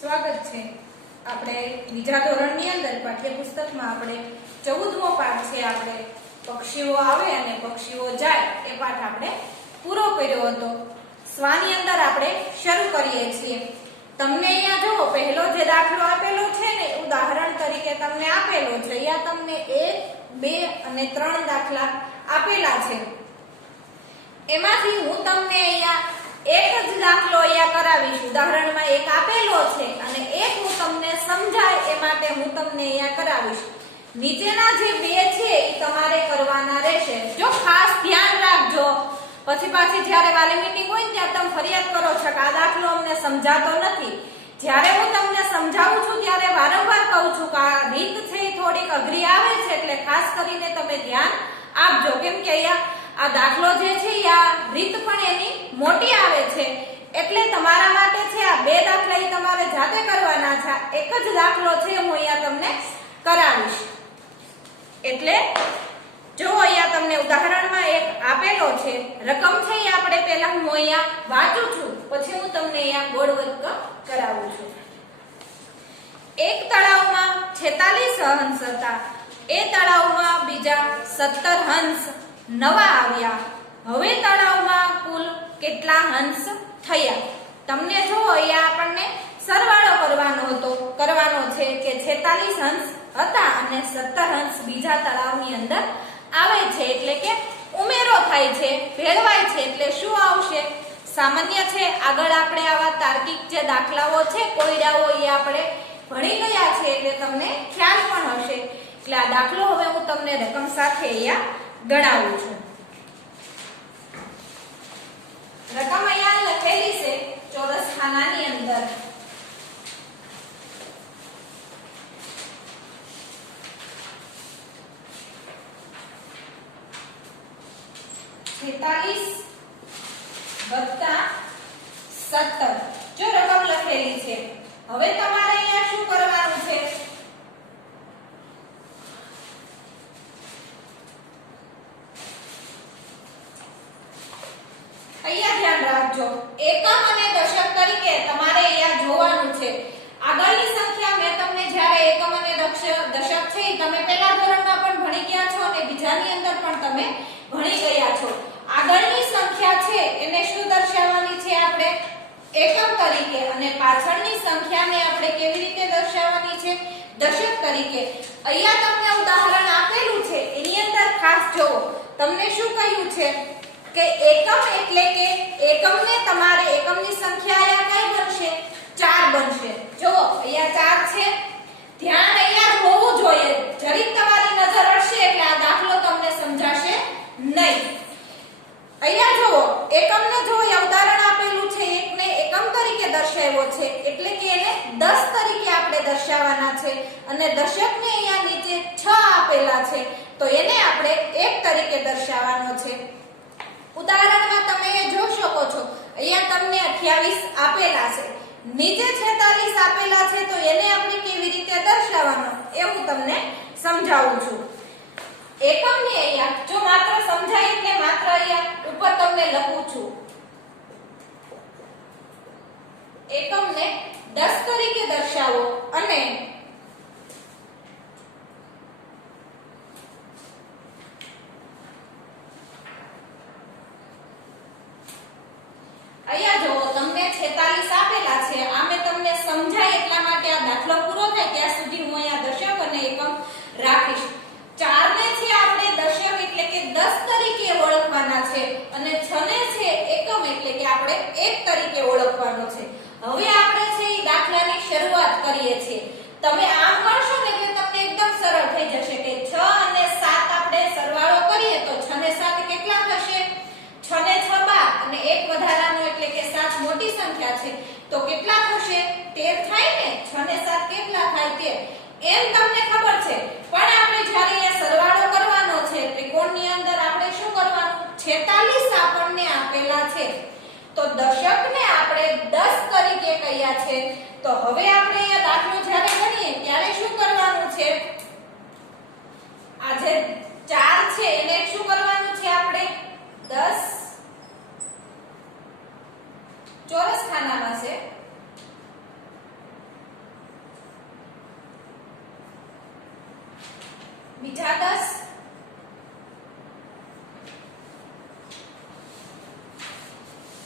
સ્વાગત છે આપણે બીજા ધોરણની અંદર પાઠ્યપુસ્તકમાં આપણે 14મો પાઠ છે આપણે પક્ષીઓ આવે અને પક્ષીઓ જાય એ પાઠ આપણે પૂરો કર્યો હતો. સ્વાની અંદર આપણે શરૂ કરીએ છીએ. તમને અહીંયા જો પહેલો જે દાખલો આપેલો છે ને ઉદાહરણ તરીકે તમને આપેલો છે. અહીંયા તમને 1 2 અને 3 દાખલા આપેલા છે. એમાંથી હું તમને અહીંયા એક જ દાખલો અહીંયા કરાવીશ. ઉદાહરણમાં એક આપેલો છે અને એક હું તમને સમજાય એ માટે હું તમને અહીંયા કરાવીશ. નીચેના જે બે છે એ તમારે કરવાના રહેશે. જો ખાસ ધ્યાન રાખજો, પછી પાછી જ્યારે વાલી મીટિંગ હોય ને ત્યાં તમે ફરિયાદ કરો છો કે આ દાખલો અમને સમજાતો નથી. જ્યારે હું તમને સમજાવું છું ત્યારે વારંવાર કહું છું કે આ રીત છે એ થોડીક અઘરી આવે છે, એટલે ખાસ કરીને તમે ધ્યાન આપજો. કેમ કે અહીંયા આ દાખલો જે છે આ રીત પણ એની મોટી આવે છે, એટલે તમારા માટે છે આ બે દાખલા એ તમારે જાતે કરવાના છે. એક જ દાખલો છે હું અહીંયા તમને કરાવીશ. એટલે જો અહીંયા તમને ઉદાહરણમાં એક આપેલો છે, રકમ છે એ આપણે પહેલા હું અહીંયા વાંચું છું, પછી હું તમને અહીંયા ગોળ વર્ગ કરાવું છું. એક તળાવમાં 46 હંસ હતા. એ તળાવમાં બીજા 17 હંસ નવા આવ્યા. હવે તળાવમાં કુલ કેટલા હંસ થયા? તમને જો અહીંયા આપણને સરવાળો કરવાનો છે કે 46 હંસ હતા અને 17 હંસ બીજા તળાવની અંદર આવે છે, એટલે કે ઉમેરો થાય છે, ભેળવાય છે. એટલે શું આવશે? સામાન્ય છે. આગળ આપણે આવા તાર્કિક જે દાખલાઓ છે કોયડાઓ એ આપણે ભણી ગયા છે, એટલે તમને ખ્યાલ પણ હશે. એટલે આ દાખલો હવે હું તમને રકમ સાથે અહીંયા ગણાવું છું. રકમ અહીંયા લખેલી છે ચોરસ ખાનાની અંદર. -46 + 17 જો રકમ લખેલી છે. હવે તમારે અહીંયા શું કરવાનું છે? અહીંયા ધ્યાન રાખજો, એકમ અને દશક તરીકે તમારે અહીંયા જોવાનું છે. આગળની સંખ્યા મેં તમને જ્યારે એકમ અને દશક છે તમે પહેલા ધોરણમાં પણ ભણી ગયા છો અને બીજાની અંદર પણ તમે ભણી ગયા છો. આગળની સંખ્યા છે એને શું દર્શાવવાની છે? આપણે એકમ તરીકે, અને પાછળની સંખ્યાને આપણે કેવી રીતે દર્શાવવાની છે? દશક તરીકે. અહીંયા તમને ઉદાહરણ આપેલું છે એની અંદર ખાસ જોવો. તમને શું કહ્યું છે કે એકમ એટલે કે એકમને તમારે એકમની સંખ્યા અહીંયા કઈ બનશે? 4 બનશે. જો અહીંયા 4 છે. ધ્યાન અહીંયા હોવું જોઈએ. જરીક તમારી નજર હટશે એટલે આ દાખલો તમને સમજાશે નહીં. અહીંયા જુઓ, એકમને જો ઉદાહરણ આપેલું છે, એકને એકમ તરીકે દર્શાવ્યો છે, એટલે કે એને 10 તરીકે આપણે દર્શાવવાના છે. અને દશકને અહીંયા નીચે 6 આપેલા છે, તો એને આપણે 1 તરીકે દર્શાવવાનો છે. ઉદાહરણમાં તમે જોઈ શકો છો, અહીંયા તમને 28 આપેલા છે, નીચે 46 આપેલા છે, તો એને આપણે કેવી રીતે દર્શાવવાનો એ હું તમને સમજાવું છું. એકમને અહીંયા જો માત્ર સમજાય એટલે માત્ર અહીંયા ઉપર તમને લખું છું. એકમને 10 તરીકે દર્શાવો અને અહીંયા જો તમને 46 આપેલા છે. આમે તમને સમજાય એટલા માટે આ દાખલો પૂરો થાય ત્યાં સુધી હું અહીંયા દશક અને એકમ રાખીશ. 4 ને છે આપણે દશક એટલે કે 10 તરીકે ઓળખવાના છે, અને 6 ને છે એકમ એટલે કે આપણે 1 તરીકે ઓળખવાનો છે. હવે આપણે છે એ દાખલાની શરૂઆત કરીએ છીએ. તમે આમ કરશો ને એટલે તમને એકદમ સરળ થઈ જશે કે 6 અને 7 આપણે સરવાળો કરીએ તો 6 ને 7 કેટલા થશે? 6 ને 6 12 અને એક વધારાનો એટલે કે 7 મોટી સંખ્યા છે, તો કેટલા થશે? 13 થાય ને. 6 ને 7 કેટલા થાય? 13. એમ તમને ખબર છે, પણ આપણે જ્યારે અહીંયા સરવાળો કરવાનો છે ત્રિકોણની અંદર આપણે શું કરવાનું? 46 આપણને આપેલા છે, તો દશકને આપણે 10 તરીકે કહ્યા છે. તો હવે આપણે અહીંયા દાખલો જ્યારે ગણીએ ત્યારે શું કરવાનું છે? આ જે 4 છે એને શું કરવાનું છે? આપણે 10 ચોરસ ખાનામાં છે બીજા 10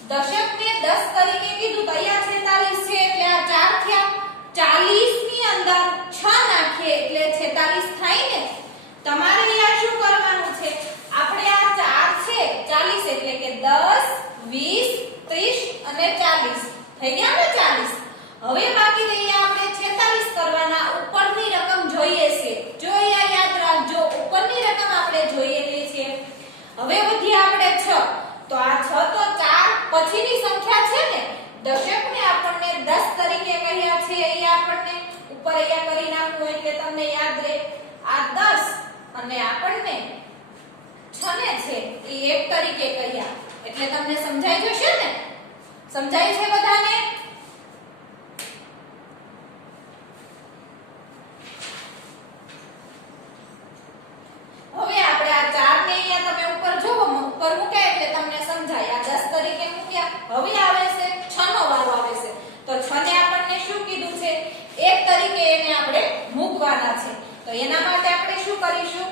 દશકને 10 તરીકે કીધું તો અહીંયા 46 છે એટલે આ 4 થયા 40 ની અંદર 6 નાખીએ એટલે 46 થાય ને તમારે અહીંયા શું કરવાનું છે આપણે આ 4 છે 40 એટલે કે 10 20 30 અને 40 થઈ ગયા ને 40 હવે બાકી રહ્યા આપણે 46 કરવાના ઉપરની રકમ જોઈએ છે જો અહીંયા યાદ રાખજો ઉપરની રકમ આપણે જોઈએલી છે હવે વધી આપણે 6 તો આ 6 તો 4 પછીની સંખ્યા છે ને દશકને આપણને 10 તરીકે કહ્યા છે અહીંયા આપણને ઉપર અહીંયા કરી નાખવું એટલે તમને યાદ રહે આ 10 અને આપણને 6 ને છે એ 1 તરીકે કહ્યા એટલે તમને સમજાઈ જશે ને સમજાય છે બધાને હવે આપણે આ 4 ને અહીંયા તમે ઉપર જોવો ઉપર મૂક્યા એટલે તમને સમજાય આ 10 તરીકે મૂક્યા હવે આવે છે 6 નો વારો આવે છે તો 6 ને આપણને શું કીધું છે 1 તરીકે એને આપણે મૂકવાના છે તો એના માટે આપણે શું કરીશું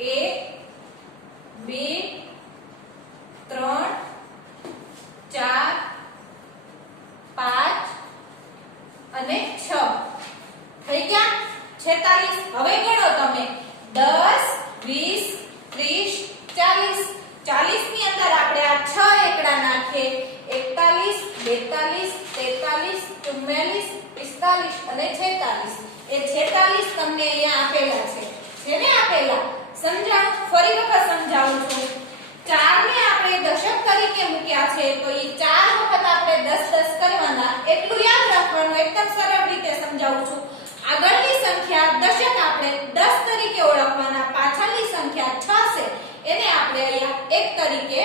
1 2 3 4 5 અને 6 થઈ ગયા 46 હવે ગણો તમે 10 20 30 40 40 ની અંદર આપણે આ 6 એકડા નાખીએ 41 42 43 44 45 અને 46 એ 46 તમને અહીંયા આપેલા છે જેને આપેલા સમજાણ ફરી વખત સમજાવું છું 4 ને આપણે દશક તરીકે મૂક્યા છે તો એ 4 વખત આપણે 10 10 કરવાના એટલું યાદ રાખવાનું એકદમ સરળ રીતે સમજાવું છું આગળની સંખ્યા દશક આપણે 10 તરીકે ઓળખવાના પાછળની સંખ્યા 6 છે એને આપણે અહીંયા 1 તરીકે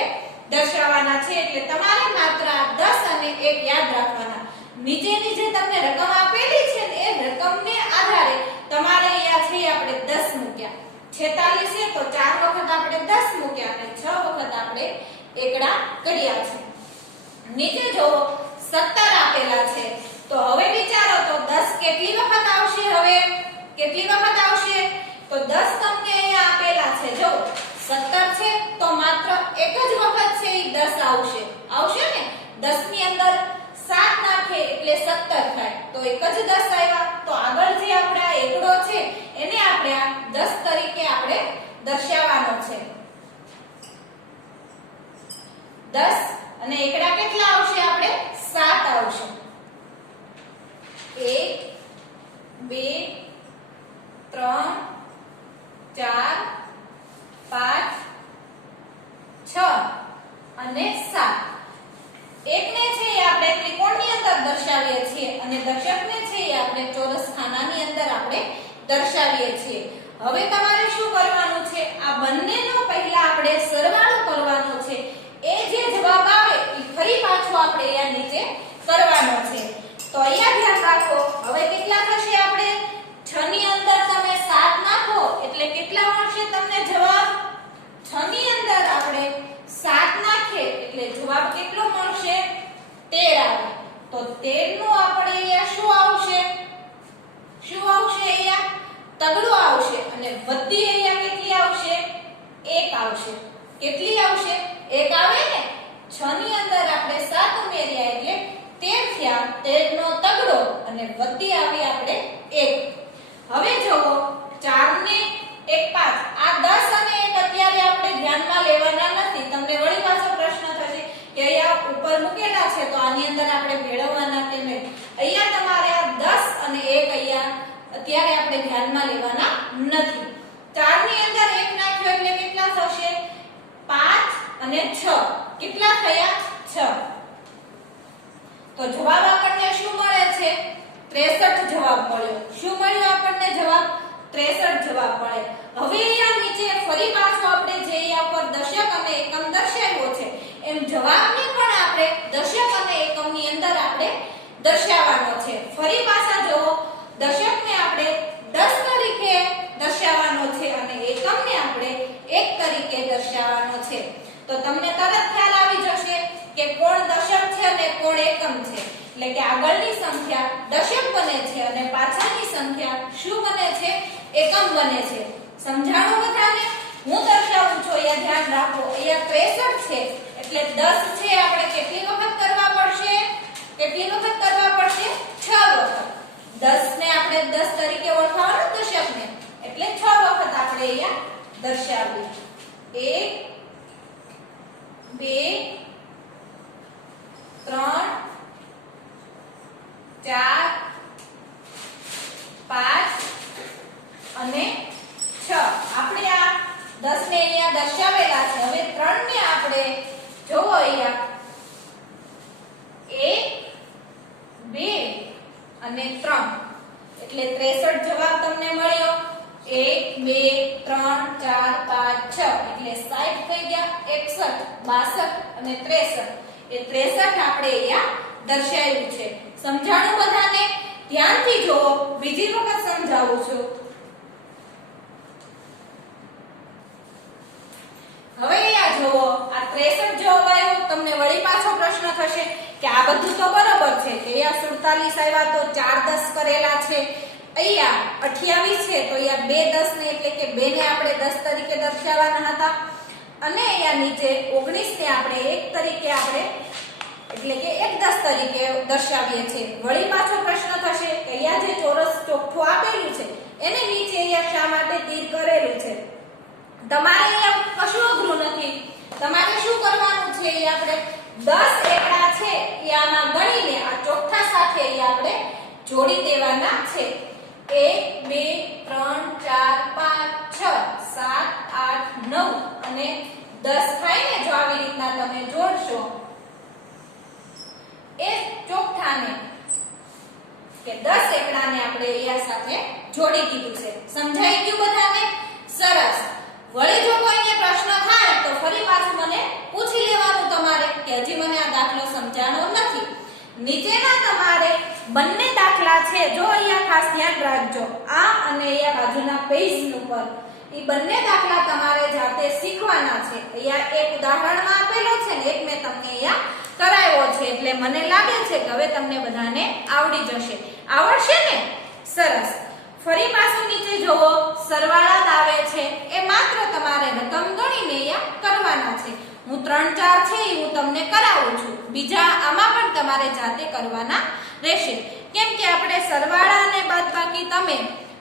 દર્શાવવાના છે એટલે તમારે માત્ર 10 અને 1 યાદ રાખવાના નીચેની જે તમને રકમ આપેલી છે ને એ રકમને આધારે તમારે અહીંયા છે આપણે 10 મૂક્યા 46 છે તો 4 વખત આપણે 10 મૂક્યા અને 6 વખત આપણે એકડા કર્યા છે નીચે જોવો 17 આપેલા છે તો હવે વિચારો તો 10 કેટલી વખત આવશે હવે કેટલી વખત આવશે તો 10 તમને અહીંયા આપેલા છે જો 17 છે તો માત્ર એક જ વખત છે એ 10 આવશે આવશે ને 10 ની અંદર 7 નાખે એટલે 17 થાય તો એક જ 10 આવ્યા તો આગળ જે આપણે આ એકડો છે એને આપણે આ 10 તરીકે આપણે દર્શાવવાનો છે 10 અને એકડા કેટલા આવશે આપણે 7 આવશે 1 2 3 4 5 6 અને 7 એકને છે એ આપણે ત્રિકોણની અંદર દર્શાવીએ છીએ અને દશકને છે એ આપણે ચોરસ ખાનાની અંદર આપણે દર્શાવીએ છીએ હવે તમારે શું કરવાનું છે આ બંનેનો પહેલા આપણે સરવાળો કરવાનો છે એ જે જવાબ આવે એ ફરી પાછો આપણે અહીંયા નીચે કરવાનો છે તો અહીંયા ધ્યાન રાખો હવે કેટલા થશે આપણે 6 ની અંદર તમે 7 નાખો એટલે કેટલા મળશે તમને જવાબ 6 ની અંદર આપણે 7 નાખીએ એટલે જવાબ કેટલો મળશે 13 આવે તો 13 નું આપણે અહીંયા શું આવશે અહીંયા તગડો આવશે અને વધી અહીંયા કેટલી આવશે 1 આવશે કેટલી આવશે 1 આવે ને 6 ની અંદર આપણે 7 ઉમેર્યા એટલે 13 થયા 13 નો તગડો અને વધી આવી આપણે 1 હવે જોવો 4 ને 1 5 આ 10 અને 1 અત્યારે આપણે ધ્યાનમાં લેવાના નથી તમને વળી પાછો પ્રશ્ન થશે કે અહીંયા ઉપર મૂકેલા છે તો આની અંદર આપણે મેળવવાના કે નહીં અહીંયા તમારે આ 10 અને 1 અહીંયા અત્યારે આપણે ધ્યાનમાં લેવાના નથી 4 ની અંદર 1 નાખ્યો એટલે કેટલા થશે 5 અને 6 કેટલા થયા 6 તો જવાબ આપણને શું મળે છે 63 જવાબ મળ્યો શું મળ્યો આપણને જવાબ 63 જવાબ મળે હવે અહીંયા નીચે ફરી પાછો આપણે જે અહીંયા ઉપર દશક અને એકમ દર્શાવ્યો છે એમ જવાબને પણ આપણે દશક અને એકમની અંદર આપણે દર્શાવવાનો છે ફરી પાછા જોવો દશકને આપણે 10 તરીકે દર્શાવવાનો છે અને એકમને આપણે 1 તરીકે દર્શાવવાનો છે તો તમને તરત ખ્યાલ આવી જશે કે કોણ દશક છે અને કોણ એકમ છે એટલે કે આગળની સંખ્યા દશક બને છે અને પાછળની સંખ્યા શું બને છે એકમ બને છે. સમજાણું બધાને? હું દર્શાવું છું, અહીંયા ધ્યાન રાખો. અહીંયા 63 છે એટલે 10 છે આપણે કેટલી વખત કરવા પડશે? કેટલી વખત કરવા પડશે? 6 વખત. 10 ને આપણે 10 તરીકે ઓળખાવાનું દશકને, એટલે 6 વખત આપણે અહીંયા દર્શાવીએ. 1 2 3 4 5 અને 6. આપણે આ 10 ને અહીંયા દર્શાવેલા છે. હવે 3 ને આપણે જોવો અહીંયા 1 2 અને 3 એટલે 63 જવાબ તમને મળ્યો. 1 2 3 4 5 6 એટલે 60 થઈ ગયા. 61 62 અને 63 એ 63 આપણે અહીંયા દર્શાવ્યું છે. સમજાણું બધાને? ધ્યાનથી જોવો. બીજી વખત સમજાવું છું. હવે અહીંયા જોવો, આ 63 જવાબ આવ્યો. તમને વળી પાછો પ્રશ્ન થશે કે આ બધું તો બરાબર છે કે અહીંયા 47 આવ્યા તો 4 10 કરેલા છે, અહીંયા 28 છે તો અહીંયા 2 10 ને એટલે કે 2 ને આપણે 10 તરીકે દર્શાવવાના હતા, અને અહીંયા નીચે 19 ને આપણે 1 તરીકે આપણે એટલે કે 1 10 તરીકે દર્શાવીએ છીએ. વળી પાછો પ્રશ્ન થશે કે અહીંયા જે ચોરસ ચોકઠું આપેલું છે એને નીચે અહીંયા શા માટે તીર કરેલું છે? તમારે અહીંયા કશું અઘરું નથી. તમારે શું કરવાનું છે? અહીંયા આપણે 10 એકડા છે એ આમાં ગણીને આ ચોકઠા સાથે અહીંયા આપણે જોડી દેવાના છે. 1 2 3 4 5 6 7 8 9 અને 10 થાય ને. જો આવી રીતના તમે જોડશો એ ચોકઠાને કે 10 એકડાને આપણે અહીંયા સાથે જોડી દીધું છે. સમજાઈ ગયું બધાને? સરસ. વળી જો કોઈને પ્રશ્ન થાય તો ફરી પાછું મને પૂછી લેવાનું તમારે કે હજી મને આ દાખલો સમજાણો નથી. નીચેના તમારે બંને દાખલા છે, જો અહીંયા ખાસ ધ્યાન રાખજો, આ અને અહીંયા બાજુના પેજ ઉપર એ બંને દાખલા તમારે જાતે શીખવાના છે. અહીંયા એક ઉદાહરણમાં આપેલો છે ને એક મેં તમને અહીંયા કરાવ્યો છે, એટલે મને લાગે છે કે હવે તમને બધાને આવડી જશે. આવડશે ને? સરસ. ફરી પાછું નીચે જોવો, સરવાળા આવે છે એ માત્ર તમારે રકમ ગણીને અહીંયા કરવાના છે. હું 3 4 છે એ હું તમને કરાવું છું. બીજા આમાં પણ તમારે જાતે કરવાના રહેશે, કેમ કે આપણે સરવાળા અને બાદબાકી તમે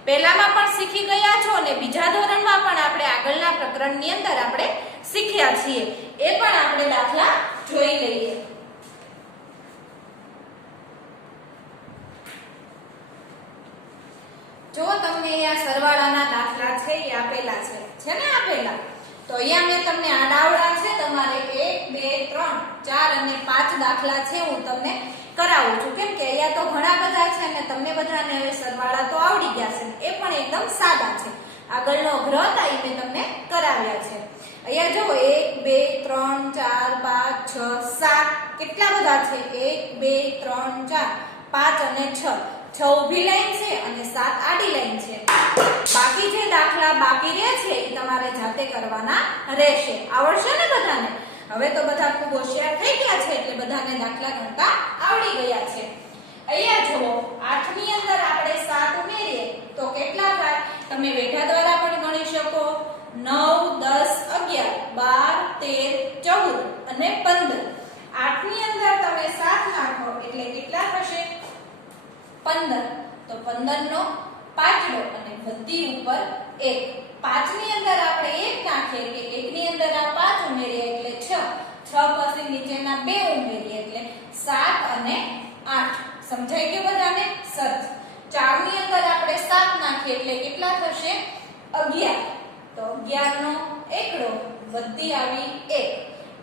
પહેલામાં પણ શીખી ગયા છો અને બીજા ધોરણમાં પણ આપણે આગળના પ્રકરણની અંદર આપણે શીખ્યા છીએ. એ પણ આપણે દાખલા જોઈ લઈએ. જો તમને અહીંયા સરવાળાના દાખલા છે એ આપેલા છે ને આપેલા, તો અહીંયા મેં તમને આડાવડા છે તમારે 1 2 3 4 અને 5 દાખલા છે હું તમને કરાવું છું, કેમ કે અહીંયા તો ઘણા બધા છે અને તમને બધાને હવે સરવાળા તો આવડી ગયા છે. એ પણ એકદમ સાદા છે. આગળનો અઘરો હતા એ મેં તમને કરાવ્યા છે. અહીંયા જો 1 2 3 4 5 6 7 કેટલા બધા છે? 1 2 3 4 5 અને 6 ઊભી લાઈન છે અને 7 આડી લાઈન છે. બાકી જે દાખલા બાકી રહે છે એ તમારે જાતે કરવાના રહેશે. આવડશે ને બધાને? હવે તો બધા ખૂબ હોશિયાર થઈ ગયા છે એટલે બધાને દાખલા ગણતા આવડી ગયા છે. અહીંયા જુઓ, 8 ની અંદર આપણે 7 ઉમેરીએ તો કેટલા થાય? તમે વેઢા દ્વારા પણ ગણી શકો. 9 10 11 12 13 14 અને 15. 8 ની અંદર તમે 7 નાખો એટલે કેટલા થશે? 15. તો 15 નો પાછલો અને બધી ઉપર 1. 5 ની અંદર આપણે 1 નાખીએ કે 1 ની અંદર આ 5 ઉમેરીએ એટલે 6. 6 પછી નીચેના 2 ઉમેરીએ એટલે 7 અને 8. સમજાઈ ગયું બધાને? સરસ. 4 ની અંદર આપણે 7 નાખીએ એટલે કેટલા થશે? 11. તો 11 નો એકડો બધી આવી 1.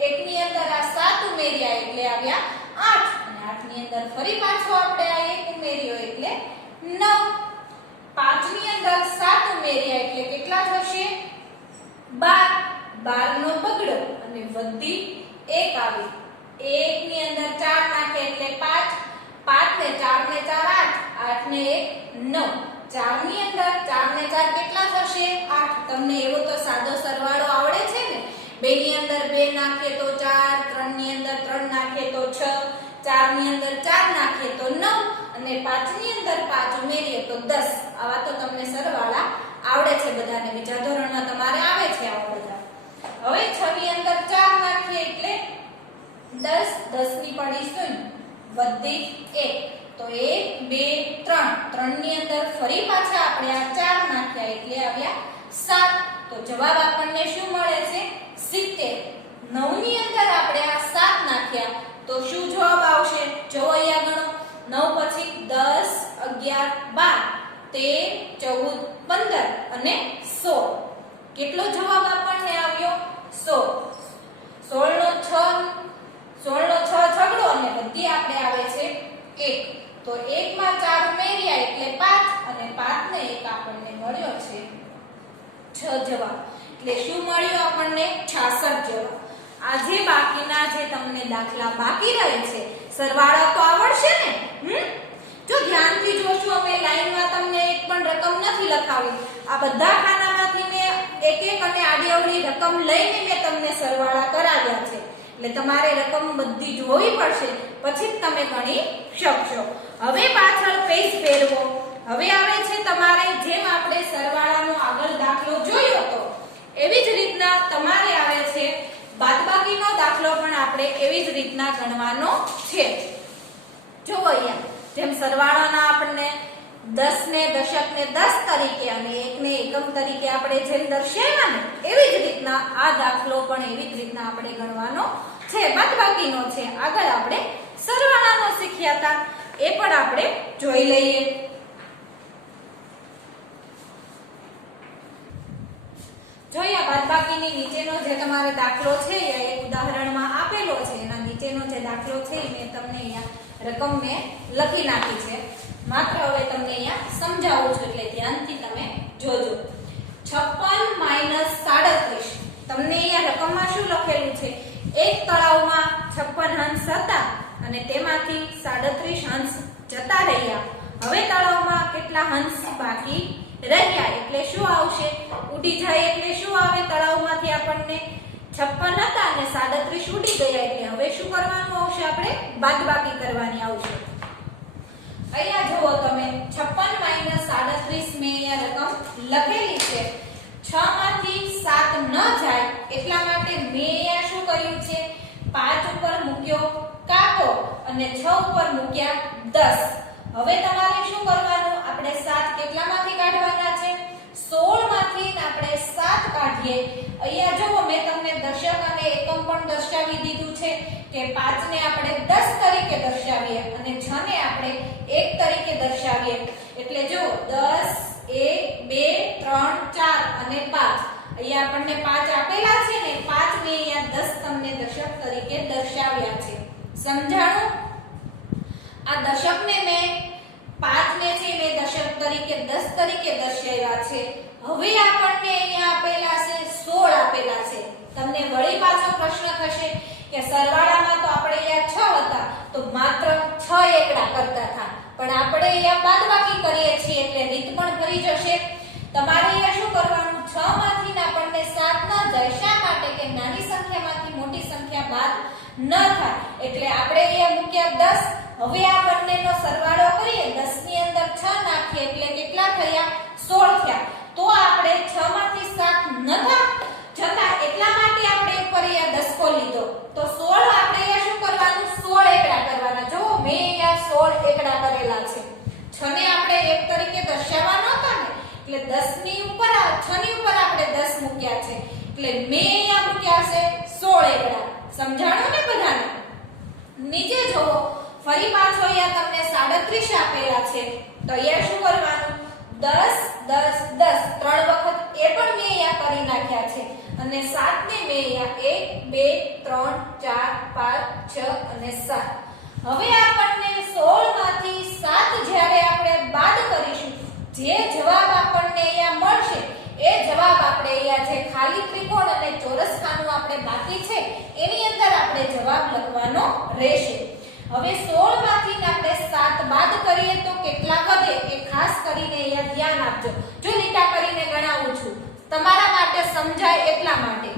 1 ની અંદર આ 7 ઉમેર્યા એટલે આવ્યા 8. 8 ની અંદર ફરી પાછો આપણે આ 1 ઉમેર્યો એટલે 9. 5 ની અંદર 7 ઉમેર્યા એટલે કેટલા થશે? 12. 12 નો બગડો અને વધી 1 આવી. 1 ની અંદર 4 નાખે એટલે 5. 5 ને 4 ને 4 8. 8 ને 1 9. 4 ની અંદર 4 ને 4 કેટલા થશે? 8. તમને એવો તો સાદો સરવાળો આવડે છે ને? 2 ની અંદર 2 નાખીએ તો 4, 3 ની અંદર 3 નાખીએ તો 6, 4 ની અંદર 4 નાખીએ તો 9 અને 5 ની અંદર 5 ઉમેરીએ તો 10. આવા તો તમને સરવાળા આવડે છે બધાને, બીજા ધોરણમાં તમારે આવે છે આવા બધા. હવે 6 ની અંદર 4 નાખીએ એટલે 10, 10 ની પડી શૂન્ય, વધી 1, તો 1 2 3, 3 ની અંદર ફરી પાછા આપણે આ 4 નાખ્યા એટલે આવ્યા 7, તો જવાબ આપણને શું મળે છે 70. 9 ની અંદર આપણે આ 7 નાખ્યા તો શું જવાબ આવશે? જો અહીંયા ગણો, 9 પછી 10 11 12 13 14 15 અને 16. કેટલો જવાબ આપણને આવ્યો? 16. 16 નો 6 છગડો અને બધી આપણે આવે છે 1, તો 1 માં 4 ઉમેર્યા એટલે 5 અને 5 ને 1 આપણને મળ્યો છે 6 જવાબ. એટલે શું મળ્યું આપણને? 66 જવાબ. આજે બાકીના જે તમને દાખલા બાકી રહે છે, સરવાળો તો આવડશે ને? જો ધ્યાનથી જોશો, અમે લાઈનમાં તમને એક પણ રકમ નથી લખાવી. આ બધા ખાનામાંથી મેં એક એક અને આડી અવળી રકમ લઈને મેં તમને સરવાળા કરાવ્યા છે. એટલે તમારે રકમ બધી જોવી પડશે, પછી જ તમે ગણી શકશો. હવે પાછળ પેજ ફેરવો. હવે આવે છે તમારે જેમ આપણે સરવાળાનો આગળ દાખલો જોયો હતો એવી જ રીતના તમારે આવે છે બાદબાકીનો દાખલો પણ આપણે એવી જ રીતના ગણવાનો છે. જો અહીંયા જેમ સરવાળાના આપણને 10 ને દશકને 10 તરીકે અને 1 ને એકમ તરીકે આપણે જેમ દર્શાવ્યા ને એવી જ રીતના આ દાખલો પણ એવી જ રીતના આપણે ગણવાનો છે. બાદબાકીનો છે. આગળ આપણે સરવાળાનો શીખ્યા હતા, એ પણ આપણે જોઈ લઈએ. જોઈએ બાદબાકીની નીચેનો જે તમારે દાખલો છે એ એક ઉદાહરણમાં આપેલો છે. એના નીચેનો જે દાખલો છે એ મેં તમને અહીંયા રકમ મેં લખી નાખી છે. માત્ર હવે તમને અહીંયા સમજાવું છું એટલે ધ્યાનથી તમે જોજો. 56 - 37. તમને અહીંયા રકમમાં શું લખેલું છે? એક તળાવમાં 56 હંસ હતા અને તેમાંથી 37 હંસ જતા રહ્યા. હવે તળાવમાં કેટલા હંસ બાકી રહ્યા? એટલે શું આવશે? ઉડી જાય એટલે શું આવે? તળાવમાંથી આપણને 56 હતા અને 37 ઉડી ગયા એટલે હવે શું કરવાનું આવશે? આપણે બાદબાકી કરવાની આવશે. અહીંયા જુઓ તમે, 56 - 37 મેં અહીંયા રકમ લખેલી છે. 6 માંથી 7 ન જાય એટલા માટે મેં અહીંયા શું કર્યું છે? 5 ઉપર મૂક્યો કાકો અને 6 ઉપર મૂક્યા 10. હવે તમારે શું કરવાનું? આપણે 7 કેટલામાંથી કાઢવાના છે? 16 માંથી આપણે 7 કાઢીએ. અહીંયા જુઓ મેં તમને દશક અને એકમ પણ દર્શાવી દીધું છે કે 5 ને આપણે 10 તરીકે દર્શાવીએ અને 6 ને આપણે 1 તરીકે દર્શાવીએ. એટલે જો 10 1 2 3 4 અને 5. અહીંયા આપણને 5 આપેલા છે ને, 5 ને અહીંયા 10 તમને દશક તરીકે દર્શાવ્યા છે. સમજાણું? આ દશકને મેં 5 ને છે મેં દશક તરીકે 10 તરીકે દર્શાવ્યા છે. હવે આપણને અહીંયા આપેલા છે 16 આપેલા છે. તમને વળી પાછો પ્રશ્ન થશે કે સરવાળામાં તો આપણે અહીંયા 6 હતા તો માત્ર 6 એકડા કરતા હતા, પણ આપણે અહીંયા બાદબાકી કરીએ છીએ એટલે રીત પણ ફરી જશે. તમારે અહીંયા શું કરવાનું? 6 માંથી આપણને 7 ન જાય. શા માટે? કે નાની સંખ્યામાંથી મોટી સંખ્યા બાદ ન થાય. એટલે આપણે અહીંયા મૂક્યા 10. હવે આ બંનેનો સરવાળો કરીએ, 10 ની અંદર 6 નાખીએ એટલે કેટલા થયા? 16 થયા. તો આપણે 6 માંથી 7 નતા જતા એટલા માટે આપણે ઉપર અહીંયા દસકો લીધો. તો 16 આપણે અહીંયા શું કરવાનું? 16 એકડા કરવાના. જો મેં અહીંયા 16 એકડા કરેલા છે. 6 ને આપણે 1 તરીકે દર્શાવવાનો હતા ને, એટલે 10 ની ઉપર 6 ની ઉપર આપણે 10 મૂક્યા છે એટલે મેં અહીંયા મૂક્યા છે 16 એકડા. સમજાણું ને બધાને? નીચે જુઓ, ફરી પાછો અહીંયા તમને 37 આપેલા છે તો અહીંયા શું કરવાનું? 10 10 10 ત્રણ વખત એ પણ મેં અહીંયા કરી નાખ્યા છે અને 7 ને મેં અહીંયા 1 2 3 4 5 6 અને 7. હવે આપણને 16 માંથી 7 જ્યારે આપણે બાદ કરીશું, જે જવાબ આપણને અહીંયા મળશે એ જવાબ આપણે અહીંયા જે ખાલી ત્રિકોણ અને ચોરસ ખાનું આપણે બાકી છે એની અંદર આપણે જવાબ લખવાનો રહેશે. હવે 16 માંથી આપણે 7 બાદ કરીએ તો કેટલા વધે એ ખાસ કરીને અહીંયા ધ્યાન આપજો. જો લીટા કરીને ગણાવું છું તમારા માટે સમજાય એટલા માટે.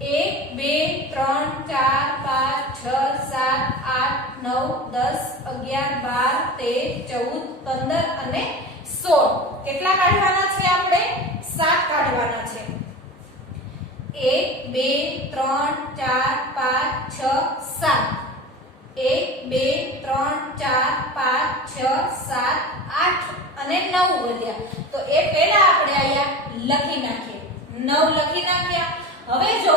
1 2 3 4 5 6 7 8 9 10 11 12 13 14 15 અને 16. કેટલા કાઢવાના છે આપણે 7 કાઢવાના છે 1 2 3 4 5 6 7 1 2 3 4 5 6 7 8 અને 9 વધ્યા તો એ પહેલા આપણે અહીંયા લખી નાખીએ 9 લખી નાખ્યા હવે જો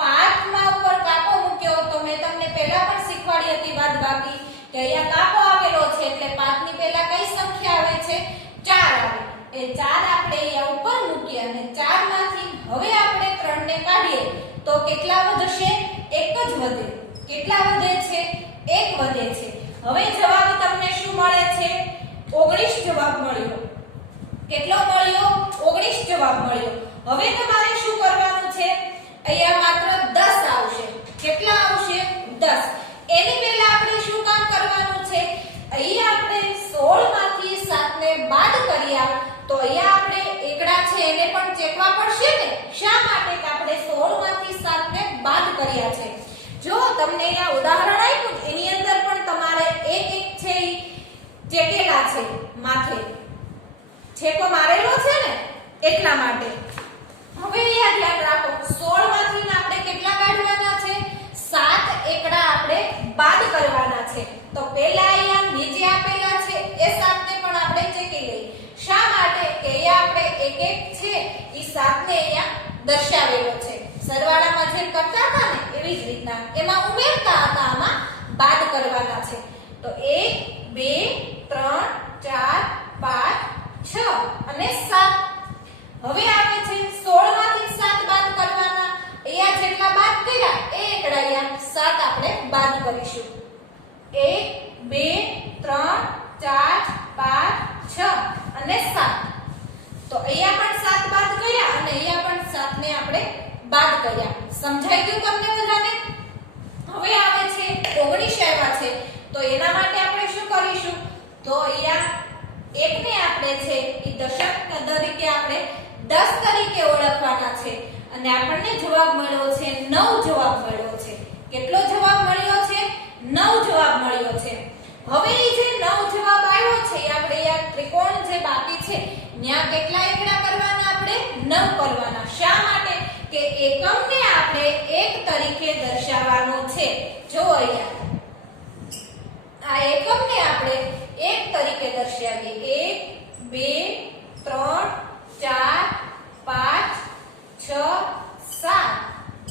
5 માં ઉપર કાપો મૂક્યો તો મેં તમને પહેલા પણ શીખવાડી હતી બાદબાકી કે અહીંયા કાપો આવેલો છે એટલે 5 ની પહેલા કઈ સંખ્યા આવે છે 4 આવે એ 4 આપણે અહીંયા ઉપર મૂકીએ અને 4 માંથી હવે આપણે 3 ને કાઢીએ તો કેટલા વધશે એક જ વધે કેટલા વધે છે એક વધે છે હવે જવાબ તમને શું મળે છે 19 જવાબ મળ્યો કેટલો મળ્યો 19 જવાબ મળ્યો હવે તમારે શું કરવાનું છે અહીંયા માત્ર 10 આવશે કેટલા આવશે 10 એની પહેલા આપણે શું કામ કરવાનું છે અહીંયા આપણે 16 માંથી 7 ને બાદ કર્યા તો અહીંયા આપણે એકડા છે એને પણ ચેકવા પડશે ને શા માટે કે આપણે 16 માંથી 7 ને બાદ કર્યા છે જો તમને અહીંયા ઉદાહરણ આપ્યું એની અંદર પણ તમારે એક એક છે ચેકેલા છે માથે છેકો મારેલો છે ને એટલા માટે હવે અહીંયા ધ્યાન રાખો 16 માંથી આપણે કેટલા કાઢવાના છે 7 એકડા આપણે બાદ કરવાના છે તો પહેલા અહીંયા નીચે આપેલા છે એ 7 ને પણ આપણે ચેકી લઈએ શા માટે કે અહીંયા આપણે એક એક છે ઈ 7 ને અહીંયા દર્શાવેલો છે સરવાળામાં જેમ કરતા હતા ને એવી જ રીતના એમાં ઉમેરતા હતા આમાં બાદ કરવાના છે તો 1 2 3 4 5 6 અને 7 હવે આવે છે 16 માંથી 7 બાદ કરવાના અહીંયા જેટલા બાદ કર્યા એ એકડા અહીંયા 7 આપણે બાદ કરીશું 1 2 3 4 5 6 અને 7 તો અહીંયા પણ 7 બાદ કર્યા અને અહીંયા પણ 7 ને આપણે બાદ કર્યા સમજાઈ ગયું તમને બધાને હવે આવે છે 19 આવ્યા છે તો એના માટે આપણે શું કરીશું તો અહીંયા એકને આપણે છે એ દશક તરીકે આપણે 10 તરીકે ઓળખવાના છે અને આપણને જવાબ મળ્યો છે 9 જવાબ મળ્યો છે કેટલો જવાબ મળ્યો છે 9 જવાબ મળ્યો છે હવે એ જે 9 જવાબ આવ્યો છે એ આપણે અહીંયા ત્રિકોણ જે બાકી છે ત્યાં કેટલા એકડા કરવાના આપણે 9 કરવાના શા માટે કે એકમને આપણે 1 તરીકે દર્શાવવાનો છે જો અહીંયા આ એકમને આપણે 1 તરીકે દર્શાવીએ 1 2 3 4 5 6 7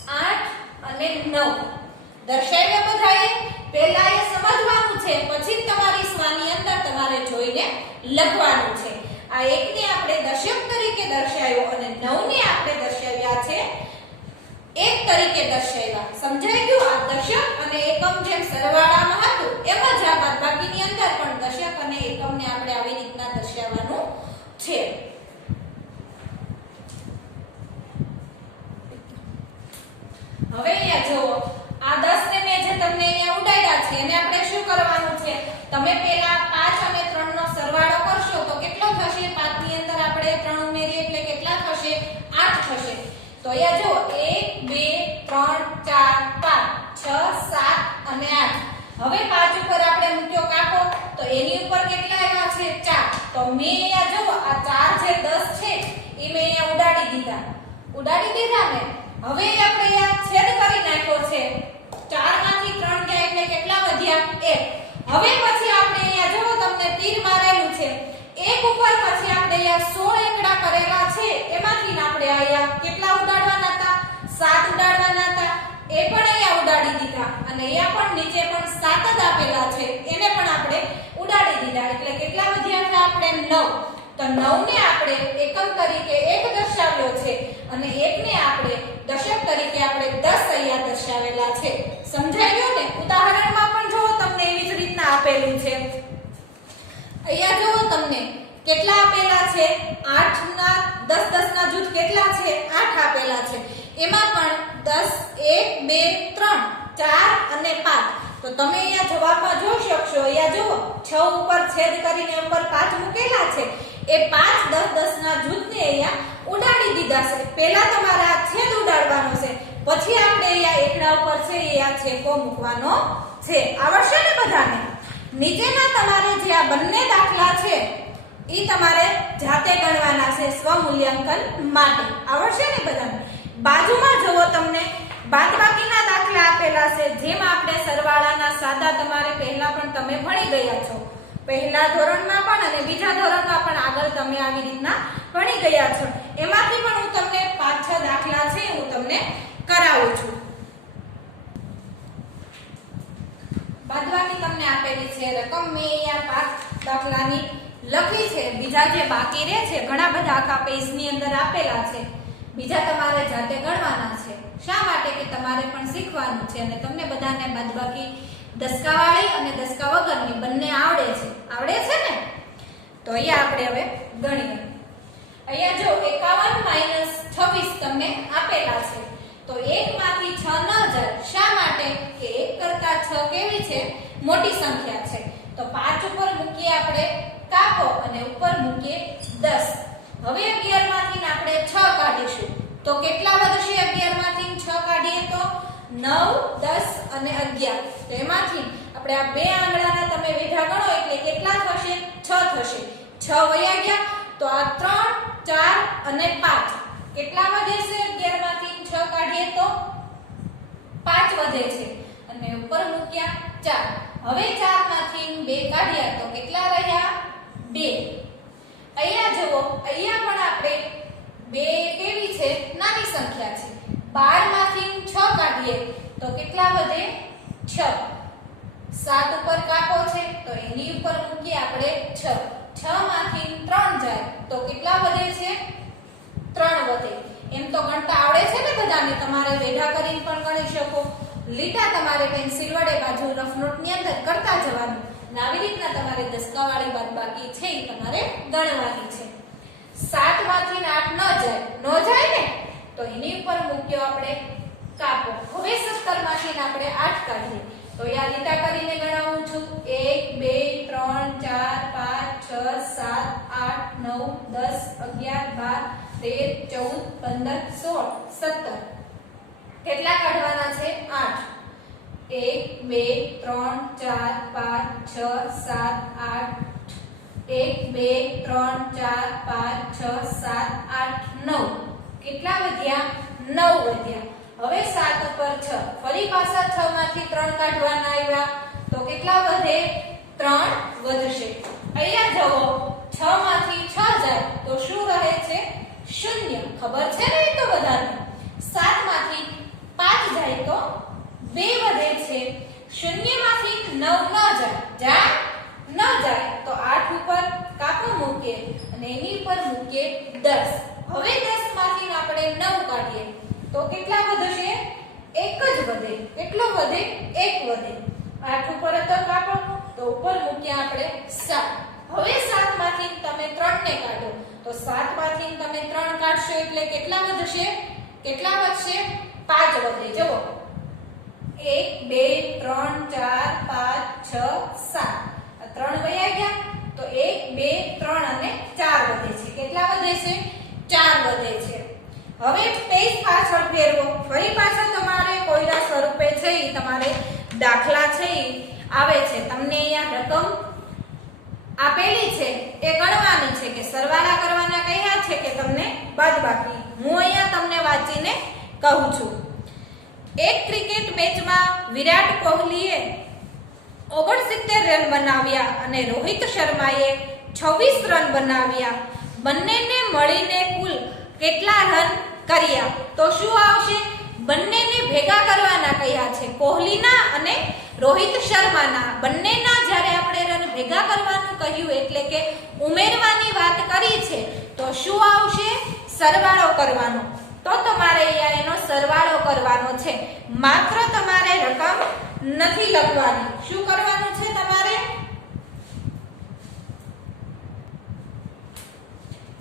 8 અને 9 દર્શાવ્યા બધાએ પહેલા એ સમજવાનું છે પછી જ તમારી સ્વાની અંદર તમારે જોઈને લખવાનું છે આ એકને આપણે દશક તરીકે દર્શાવ્યો અને 9 ને આપણે દર્શાવ્યા છે 1 તરીકે દર્શાવ્યા સમજાઈ ગયું આ દશક અને એકમ જેમ સરવાળામાં હતું એમ જ આ બાદબાકીની અંદર પણ દશક અને એકમને આપણે આવી રીતના દર્શાવવાનું છે હવે અહીંયા જુઓ આ 10 ને મેં જે તમને અહીંયા ઉડાડ્યા છે એને આપણે શું કરવાનું છે તમે પહેલા 5 અને 3 નો સરવાળો કરશો તો કેટલો થશે 5 ની અંદર આપણે 3 ઉમેરીએ એટલે કેટલા થશે 8 થશે તો અહીંયા જુઓ 1 2 3 4 5 6 7 અને 8 હવે 5 ઉપર આપણે મૂક્યો કાપો તો એની ઉપર કેટલા આવ્યા છે 4 તો મેં અહીંયા જુઓ આ 4 જે 10 છે એ મેં અહીંયા ઉડાડી દીધા ને હવે આપણે અહીંયા છેદ કરી નાખ્યો છે 4 માંથી 3 ગયા એટલે કેટલા વધ્યા 1 હવે પછી આપણે અહીંયા જુઓ તમને તીર મારેલું છે 1 ઉપર પછી આપણે અહીંયા 16 એકડા કરેલા છે એમાંથી આપણે અહીંયા કેટલા ઉડાડવાના હતા 7 ઉડાડવાના હતા એ પણ અહીંયા ઉડાડી દીધા અને અહીંયા પણ નીચે પણ 7 જ આપેલા છે એને પણ આપણે ઉડાડી દીધા એટલે કેટલા વધ્યા હતા આપણે 9 તો 9 ને આપણે એકમ તરીકે 1 દર્શાવ્યો છે અને 1 ને આપણે દશક તરીકે આપણે 10 અહીંયા દર્શાવેલા છે સમજાઈ ગયું ને ઉદાહરણમાં પણ જો તમને એવી જ રીતના આપેલું છે અહીંયા જુઓ તમને કેટલા આપેલા છે 8 ના 10 10 ના જૂથ કેટલા છે 8 આપેલા છે એમાં પણ 10 1 2 3 4 અને 5 તો તમે અહીંયા જવાબમાં જોઈ શકશો અહીંયા જુઓ 6 ઉપર છેદ કરીને ઉપર 5 મૂકેલા છે એ 5 10 10 ના જૂથને અહીંયા ઉડાડી દીધા છે પહેલા તમારે આ છેદ ઉડાડવાનો છે પછી આપણે અહીંયા એકડા ઉપર છે એ આ છેકો મૂકવાનો છે આવડશે ને બધાને નીચેના તમારે જે આ બંને દાખલા છે ઈ તમારે જાતે ગણવાના છે સ્વમૂલ્યાંકન માટે. આવડશે ને બધાને? બાજુમાં જુઓ તમને બાદબાકીના દાખલા આપેલા છે, જેમાં આપણે સરવાળાના સાદા તમારે પહેલા પણ તમે ભણી ગયા છો. પહેલા ધોરણમાં પણ અને બીજા ધોરણમાં પણ આગળ તમે આવી રીતના ભણી ગયા છો. એમાંથી પણ હું તમને 5-6 દાખલા છે હું તમને કરાવું છું. બાદબાકી તમને આપેલી છે, રકમ મેં અહીંયા 5 દાખલાની લખી છે. બીજા જે બાકી રહે છે ઘણા બધા આખા પેજની અંદર આપેલા છે, બીજા તમારે જાતે ગણવાના છે. શા માટે? કે તમારે પણ શીખવાનું છે અને તમને બધાને બાદબાકી દસકાવાળી અને દસકા વગરની બંને આવડે છે. આવડે છે ને? તો અહીંયા આપણે હવે ગણીએ. અહીંયા જો 51 - 26 તમને આપેલા છે, તો 1 માંથી 6 ન જાય. શા માટે? કે 1 કરતા 6 કેવી છે? મોટી સંખ્યા છે. તો 5 ઉપર મૂકીએ આપણે કાપો અને ઉપર મૂકીએ 10. હવે 11 માંથી આપણે 6 કાઢીશું તો કેટલા વધશે? 11 માંથી 6 કાઢીએ તો 9, 10 અને 11. તો એમાંથી આપણે આ બે આંગળાના તમે વેઢા ગણો એટલે કેટલા થશે? 6 થશે. 6 વયા ગયા તો આ 3, 4 અને 5 કેટલા વધે છે? 11 માંથી 6 કાઢીએ તો 5 વધે છે અને ઉપર મૂક્યા 4. હવે 4 માંથી 2 કાઢ્યા તો કેટલા રહ્યા? 2. અહીંયા જુઓ, અહીંયા પણ આપણે 2 કેવી છે? નાની સંખ્યા છે. 12 માંથી 6 કાઢીએ તો કેટલા વધે? 6. 7 ઉપર કાપો છે તો એની ઉપર મૂકીએ આપણે 6. 6 માંથી 3 જાય તો કેટલા વધે છે? 3 વધે. એમ તો ગણતા આવડે છે ને બધાને? તમારે વેઢા કરીને પણ ગણી શકો, લીટા તમારે પેન્સિલ વડે બાજુ રફ નોટની અંદર કરતા જવાનું. આવી રીતના તમારે દસકાવાળી બાદબાકી છે એ તમારે ગણવાની છે. 7 માંથી 8 ન જાય ને? તો એની ઉપર મૂક્યો આપણે કાપો. હવે 17 માંથી આપણે 8 કાઢીએ તો આ લીટા કરીને ગણાવું છું. 1, 2, 3, 4, 5, 6, 7, 8, 9, 10, 11, 12, 13, 14, 15, 16, 17. કેટલા કાઢવાના છે? 8. 1, 2, 3, 4, 5, 6, 7, 8. 1, 2, 3, 4, 5, 6, 7, 8, 9. કેટલા વધ્યા? 9 વધ્યા. હવે 7 ઉપર 6. ફરી પાછા 6 માંથી 3 કાઢવાના આવ્યા તો કેટલા વધે? 3 વધશે. અહીંયા જુઓ, 6 માંથી 6 જાય તો શું રહે છે? 0. ખબર છે ને? એ તો બધાને. 7 માંથી 5 જાય તો 2 વધે છે. 0 માંથી 9 ન જાય. ન જાય તો 8 ઉપર કાપો મૂકીએ અને એની ઉપર મૂકીએ 10. હવે 10 માંથી આપણે 9 કાઢીએ તો કેટલા વધશે? 1 જ વધે. કેટલો વધે? 1 વધે. 8 ઉપર તો કાપો તો ઉપર મૂક્યા આપણે 7. હવે 7 માંથી તમે 3 ને કાઢો તો 7 માંથી તમે 3 કાઢશો એટલે કેટલા વધશે? કેટલા વધશે? 5 વધે. જુઓ, 1, 2, 3, 4, 5, 6, 7. 3 વયા ગયા તો 1, 2, 3 અને 4 વધે છે. કેટલા વધે છે? 4 વધે છે. હવે પેજ પાછળ ફેરવો. ફરી પાછળ તમારે કોયડા સ્વરૂપે છે ઈ તમારે દાખલા છે ઈ આવે છે. તમને અહીંયા રકમ આપેલી છે એ ગણવાની છે કે સરવાળા કરવાના કહ્યા છે કે તમને બાદબાકી. હું અહીંયા તમને વાંચીને કહું છું. એક ક્રિકેટ મેચમાં વિરાટ કોહલીએ 69 રન બનાવ્યા અને રોહિત શર્માએ 26 રન બનાવ્યા. બંનેને મળીને કુલ કેટલા રન કર્યા? તો શું આવશે? બંનેને ભેગા કરવાના કહ્યા છે. કોહલીના અને રોહિત શર્માના બંનેના જ્યારે આપણે રન ભેગા કરવાનું કહ્યું એટલે કે ઉમેરવાની વાત કરી છે તો શું આવશે? સરવાળો કરવાનો. તો તમારે અહીંયા એનો સરવાળો કરવાનો છે. માત્ર તમારે રકમ નથી લખવાની. શું કરવાનું છે તમારે?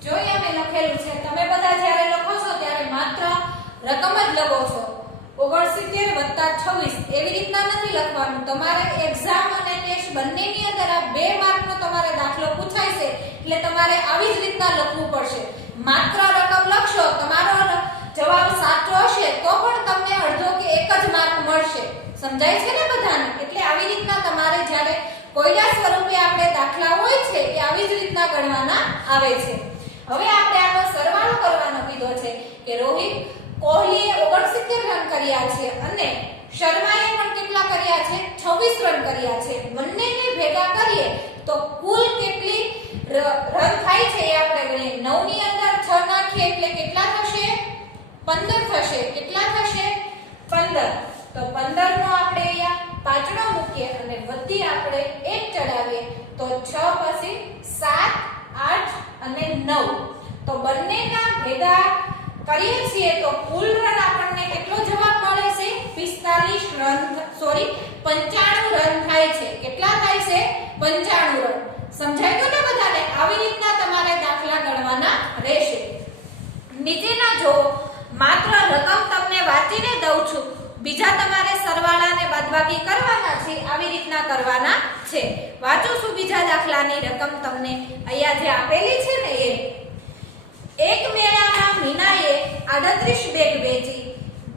જો અહીંયા મેં લખેલું છે, તમે બધા જ્યારે લખો છો ત્યારે માત્ર રકમ જ લખો છો. 69 + 26 એવી રીતના નથી લખવાનું. તમારે એક્ઝામ અને ટેસ્ટ બંનેની અંદર આ 2 માર્કનો તમારે દાખલો પૂછાય છે એટલે તમારે આવી જ રીતના લખવું પડશે. માત્ર રકમ લખશો, તમારો જવાબ સાચો હશે તો પણ તમને અડધો કે 1 જ માર્ક મળશે. સમજાય છે ને બધાને? એટલે આવી રીતના તમારે જ્યારે કોયડા સ્વરૂપે આપણે દાખલા હોય છે એ આવી આવી જ રીતના ગણવાના આવે છે. હવે આપણે આનો સરવાળો કરવાનો કીધો છે કે રોહિત કોહલીએ 69 રન કર્યા છે અને શર્માએ પણ કેટલા કર્યા છે? 26 રન કર્યા છે. બંનેને ભેગા કરીએ તો કુલ કેટલી રન થાય છે એ આપણે ગણીએ. 9 ની અંદર 6 નાખીએ એટલે કેટલા થશે? 15 થશે. કેટલા થશે? 15. તો 15 નો આપણે અહીંયા પાછળો મૂકીએ અને વધી આપણે 1 ચડાવીએ તો 6 પછી 7 8 અને 9. તો બંનેના ભેગા કરીએ છીએ તો કુલ રન આપણને કેટલો જવાબ મળે છે? 45 રન 95 રન થાય છે. કેટલા થાય છે? 95 રન. સમજાય ગયું ને બધાને? આવી રીતના તમારે દાખલા ગણવાના રહેશે. નીચેના જો માત્ર રકમ તમને વાંચીને દઉં છું, બીજા તમારે સરવાળા અને બાદબાકી કરવાના છે. આવી રીતના કરવાના છે. વાંચું છું બીજા દાખલાની રકમ તમને અહીંયા જે આપેલી છે ને એ. એક મેળામાં મીનાએ 38 બેગ વેચી.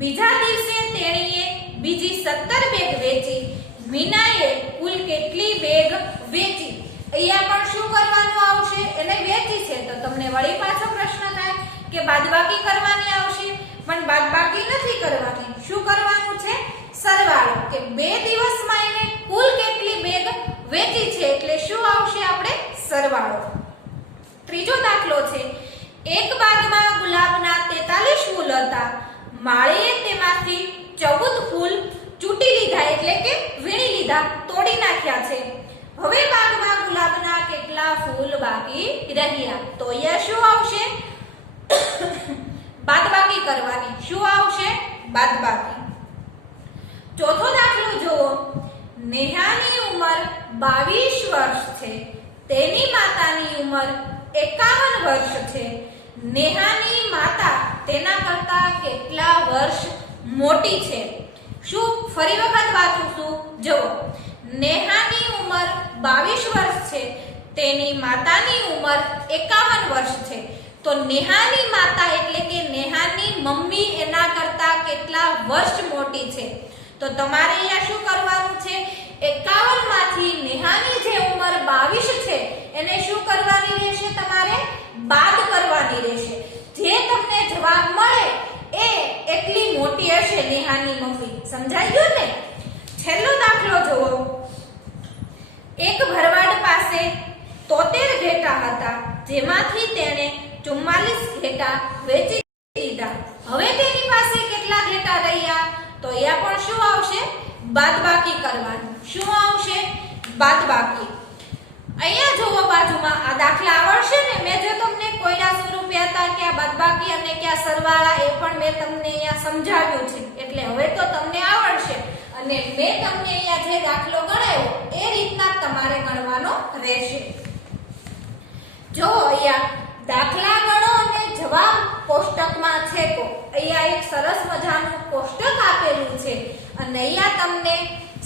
બીજા દિવસે તેણીએ બીજી 17 બેગ વેચી. મીનાએ કુલ કેટલી બેગ વેચી? અહીંયા પણ શું કરવાનું આવશે? એને વેચી છે તો તમને વળી પાછો પ્રશ્ન થાય કે બાદબાકી કરવાની આવશે, પણ બાદબાકી નથી કરવાની. શું કરવાનું છે? સરવાળો. કે 2 દિવસમાં એને કુલ કેટલી બેગ વેચી છે એટલે શું આવશે? આપણે સરવાળો. ત્રીજો દાખલો છે. એક બાગમાં ગુલાબના 43 ફૂલ હતા. માળીએ તેમાંથી 14 ફૂલ ચૂંટી લીધા એટલે કે વીણી લીધા, તોડી નાખ્યા છે. હવે બાગમાં ગુલાબના કેટલા ફૂલ બાકી રહ્યા? તો અહીંયા શું આવશે? બાદબાકી કરવાની. શું આવશે? બાદબાકી. ચોથો દાખલો જુઓ. નેહાની ઉંમર 22 વર્ષ છે. તેની માતાની ઉંમર 51 વર્ષ છે. નેહાની માતા તેના કરતા કેટલા વર્ષ મોટી છે? શું? ફરી વખત વાંચું છું. જુઓ. નેહાની ઉંમર 22 વર્ષ છે. તેની માતાની ઉંમર 51 વર્ષ છે. તો નેહાની માતા એટલે કે નેહાની મમ્મી એના કરતા કેટલા વર્ષ મોટી છે? તો તમારે અહીંયા શું કરવાનું છે? 51 માંથી નેહાની જે ઉંમર 22 છે એને શું કરવાની રહેશે? તમારે બાદ કરવાની રહેશે. જે તમને જવાબ મળે એ એટલી મોટી હશે નેહાની મમ્મી. સમજાઈ ગયું ને? છેલ્લો દાખલો જુઓ. એક ભરવાડ પાસે 73 ઘેટા હતા, જેમાંથી તેણે 44 ઘેટા વેચી દીધા. હવે તેની પાસે કેટલા ઘેટા રહ્યા? તો અહીંયા પણ શું આવશે? બાદબાકી કરવાનું. શું આવશે? બાદબાકી. અહીંયા જોવો બાજુમાં આ દાખલા આવડશે ને? મેં જે તમને કોયડા સ્વરૂપે હતા કે આ બાદબાકી અને કે આ સરવાળા એ પણ મેં તમને અહીંયા સમજાવ્યું છે. એટલે હવે તો તમને આવડશે અને મેં તમને અહીંયા જે દાખલો ગણાવ્યો એ રીતના તમારે ગણવાનો રહેશે. જો અહીંયા દાખલા ગણો અને જવાબ કોષ્ટકમાં છે તો અહીંયા એક સરસ મજાનું કોષ્ટક આપેલું છે અને અહીંયા તમને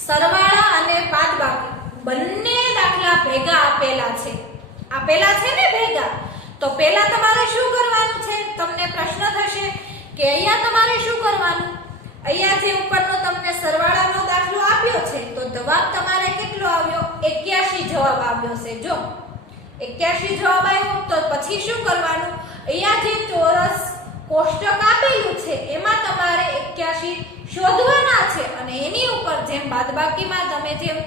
સરવાળા અને બાદબાકી બંને દાખલા ભેગા આપેલા છે. આપેલા છે ને ભેગા? તો પહેલા તમારે શું કરવાનું છે? તમને પ્રશ્ન થશે કે અહીંયા તમારે શું કરવાનું? અહીંયા જે ઉપરનો તમને સરવાળાનો દાખલો આપ્યો છે તો જવાબ તમારે કેટલો આવ્યો? 81 જવાબ આવ્યો છે. જો 81 જવાબ આવ્યો તો પછી શું કરવાનું? અહીંયા જે ચોરસ કોષ્ટક આપેલું છે એમાં તમારે 81 શોધવાના છે અને એની ઉપર જેમ બાદબાકીમાં તમે જેમ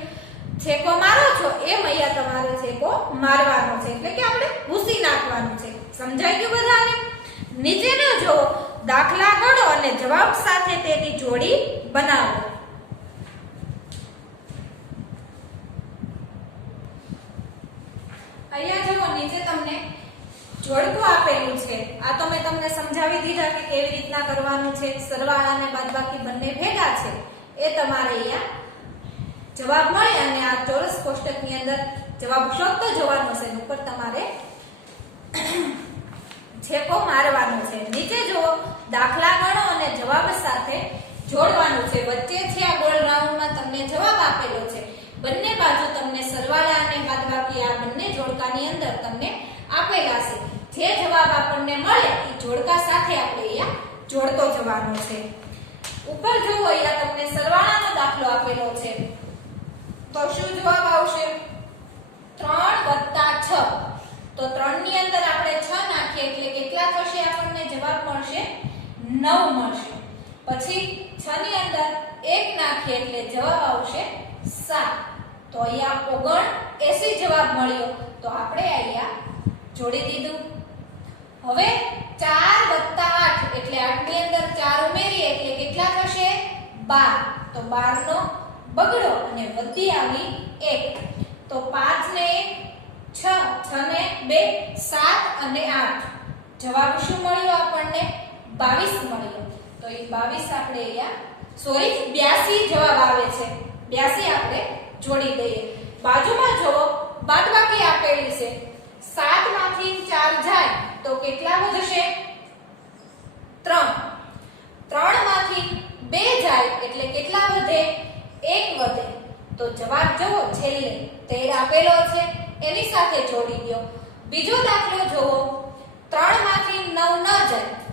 છેકો મારો છો એમ અહીંયા તમારે છેકો મારવાનો છે. એટલે કે આપણે ભૂસી નાખવાનું છે. સમજાઈ ગયું બધાને? નીચેનો જો દાખલા ગણો અને જવાબ સાથે તેની જોડી બનાવો. અહીંયા જો નીચે તમને જોડકું આપેલું છે. આ તો મેં તમને સમજાવી દીધા કે કેવી રીતના કરવાનું છે. સરવાળા અને બાદબાકી બંને ભેગા છે એ તમારે અહીંયા જવાબ મળે અને આ ચોરસ કોષ્ટકની અંદર જવાબ શોધતો જવાનો છે. ઉપર તમારે છેકો મારવાનો છે. નીચે જો દાખલા ગણો અને જવાબ સાથે જોડવાનું છે. વચ્ચે છે આ ગોળ રાઉન્ડમાં તમને જવાબ આપેલો છે. બંને બાજુ તમને સરવાળા અને બાદબાકી આ બંને જોડકાની અંદર તમને આપેલા છે. જે જવાબ આપણને મળે એ જોડકા સાથે આપણે અહીંયા જોડતો જવાનો છે. ઉપર જુઓ અહીંયા તમને સરવાળાનો દાખલો આપેલો છે તો શું જવાબ આવશે? 3 + 6 તો 3 ની અંદર આપણે 6 નાખીએ એટલે કેટલા થશે? આપણને જવાબ મળશે 9 મળશે. પછી 6 ની અંદર 1 નાખીએ એટલે જવાબ આવશે 7. તો અહીંયા 79 જવાબ મળ્યો. તો આપણે અહીંયા જોડી દીધું. હવે 4 + 8 એટલે 8 ની અંદર 4 ઉમેરીએ એટલે કેટલા થશે? 12. તો 12 નો બગડો અને વધી આવી 1. તો 5 ને 1 6, 6 ને 2 7 અને 8. જવાબ શું મળ્યો આપણને? 22 મળ્યો. તો એ 22 આપણે અહીંયા સોરી 82 જવાબ આવે છે. 82 આપણે જોડી દઈએ. બાજુમાં જુઓ બાદબાકી આપેલી છે. 7 માંથી 4 જાય તો કેટલા વધશે? 3. 3 માંથી 2 જાય એટલે કેટલા વધે? 1 વધે. તો જવાબ જુઓ છેલ્લે 13 આપેલો છે એની સાથે જોડી દો. બીજો દાખલો જુઓ 3 માંથી 9 ન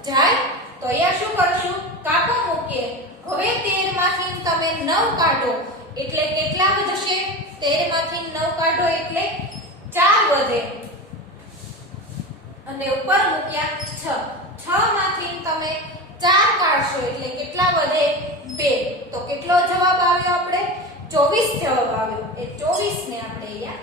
જાય તો અહીંયા શું કરશું? કાપો મૂકીએ. હવે 13 માંથી તમે 9 કાઢો એટલે કેટલા વધશે? 13 માંથી 9 કાઢો એટલે 4 વધે અને ઉપર મૂક્યા 6. 6 માંથી તમે 4 કાઢશો એટલે કેટલા વધે? 2. તો કેટલો જવાબ આવ્યો? આપણે 24 જવાબ આવ્યો. એ 24 ને આપણે અહીંયા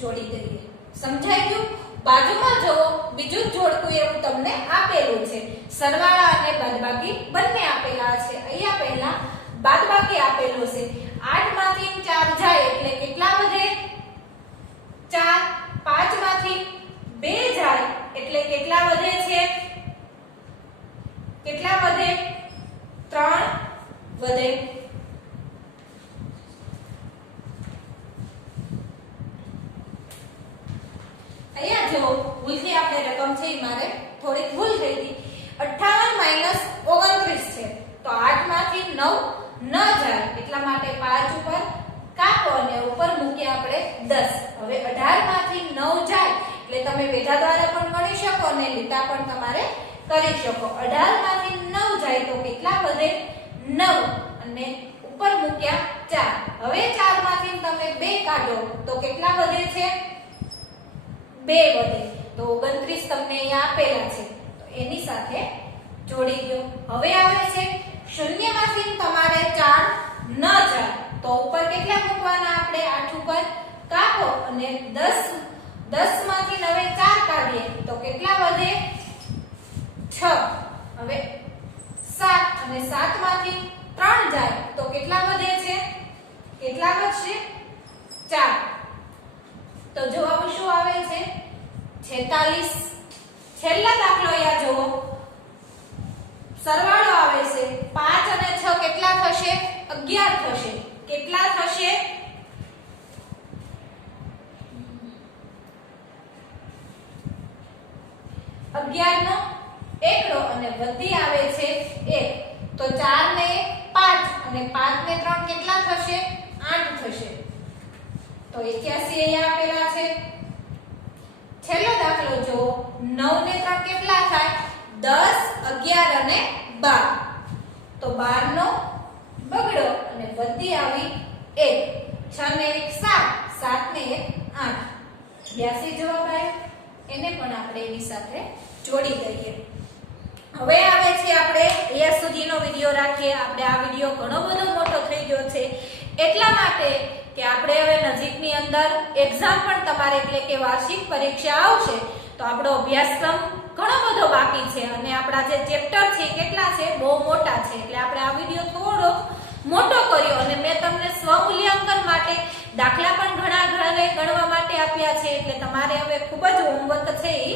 જોડી દઈએ. સમજાઈ ગયું? બાજુમાં જુઓ બીજું જોડકું એવું તમને આપેલું છે. સરવાળા અને બાદબાકી બંને આપેલા છે. અહીંયા પહેલા બાદબાકી આપેલું છે. 8 માંથી 4 જાય એટલે કેટલા વધે? 4. 5 માંથી 2 જાય એટલે કેટલા વધે છે? કેટલા વધે? 3 વધે. અહીંયા જો ભૂલથી આપણે રકમ છે મારે થોડીક ભૂલ થઈ હતી. 58 - 29 છે. તો 8 માંથી 9 ન જાય એટલા માટે 5 ઉપર કાપો અને ઉપર મૂકીએ આપણે 10. હવે 18 માંથી 9 જાય એટલે તમે વેઢા દ્વારા પણ ગણી શકો અને લીટા પણ તમારે કરી શકો. 18 માંથી 9 જાય તો કેટલા વધે? 9 અને ઉપર મૂક્યા 4. હવે 4 માંથી તમે 2 કાઢો તો કેટલા વધે છે? 2 વધે. તો 29 તમને અહીંયા આપેલા છે તો એની સાથે જોડી દો. હવે આવે છે 0 માંથી તમારે 4 ન જાય તો ઉપર કેટલા મૂકવાના? આપણે 8 ઉપર કાપો અને 10 માંથી હવે 4 કાઢીએ તો કેટલા વધે? 6. હવે 7 અને 7 માંથી 3 જાય તો કેટલા વધે છે? કેટલા વધશે? 4. તો જવાબ શું આવે છે? 46. છેલ્લા દાખલો અહીંયા જુઓ. સરવાળો આવે છે. 5 અને 6 કેટલા થશે? 11 થશે. કેટલા થશે? 11 નો એકડો અને વધી આવે છે 1. તો 4 ને 5 અને 5 ને 3 કેટલા થશે? 8 થશે. તો 81 અહીંયા આપેલા છે. છેલ્લો દાખલો જો 9 ને 3 કેટલા થાય? 10, 11 અને 12. તો 12 નો બગડો અને વધી આવી 1. 6 ને 1 7, 7 ને 1 8. 82 જવાબ આવ્યો. એને પણ આપણે એની સાથે જોડી દઈએ. હવે આવે છે આપણે અહીંયા સુધીનો વિડિયો રાખીએ. આપણે આ વિડિયો ઘણો બધો મોટો થઈ ગયો છે એટલા માટે કે આપણે હવે નજીકની અંદર એક્ઝામ પણ તમારે એટલે કે વાર્ષિક પરીક્ષા આવશે તો આપણો અભ્યાસક્રમ ઘણો બધો બાકી છે અને આપણા જે ચેપ્ટર છે કેટલા છે? બહુ મોટા છે. એટલે આપણે આ વિડિયો થોડો મોટો કર્યો અને મેં તમને સ્વમૂલ્યાંકન માટે દાખલા પણ ઘણા ઘરે ગણવા માટે આપ્યા છે. એટલે તમારે હવે ખૂબ જ હોમવર્ક છે એ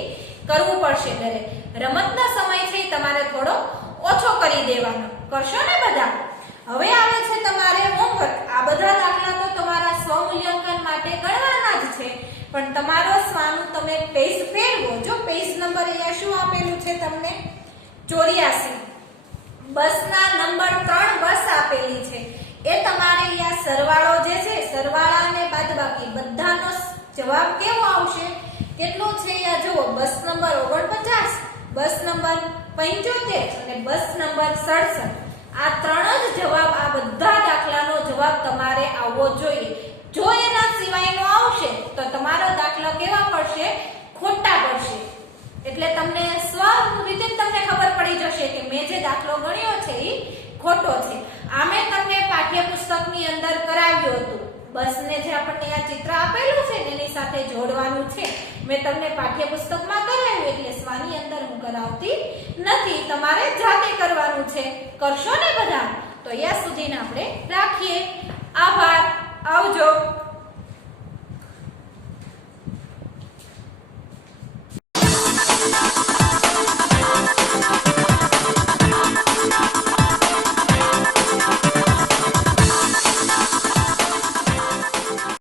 કરવું પડશે ઘરે. રમતનો સમય છે તમારે થોડો ઓછો કરી દેવાનો. કરશો ને બધા? હવે આવે છે તમારે હોમવર્ક. આ બધા દાખલા તો તમારા સ્વમૂલ્યાંકન માટે ગણવાના જ છે પણ તમારો સ્વાનું તમે પેજ ફેરવો. જો પેજ નંબર અહીંયા શું આપેલું છે તમને? 84. બસના નંબર 3 બસ આપેલી છે. એ તમારે અહીંયા સરવાળો જે છે સરવાળા અને બાદબાકી બધાનો જવાબ કેવો આવશે? કેટલો છે અહીંયા જુઓ. બસ નંબર 49, બસ નંબર 75 અને બસ નંબર 67. આ ત્રણ જ જવાબ, આ બધા દાખલાનો જવાબ તમારે આવવો જોઈએ. જો એના સિવાયનો આવશે તો તમારો દાખલો કેવા પડશે? ખોટા પડશે. એટલે તમને સ્વ રીતે તમને ખબર પડી જશે કે મેં જે દાખલો ગણ્યો છે એ ખોટો છે. આમે તમને પાઠ્યપુસ્તકની અંદર કરાવ્યું હતું. બસને જે આપણને આ ચિત્ર આપેલું છે એની સાથે જોડવાનું છે. મેં તમને પાઠ્યપુસ્તકમાં કરાવ્યું એટલે સ્વાની અંદર હું કરાવતી નથી. તમારે જાતે કરવાનું છે. કરશો ને બધા? તો અહીંયા સુધીને આપણે રાખીએ. આભાર. આવજો.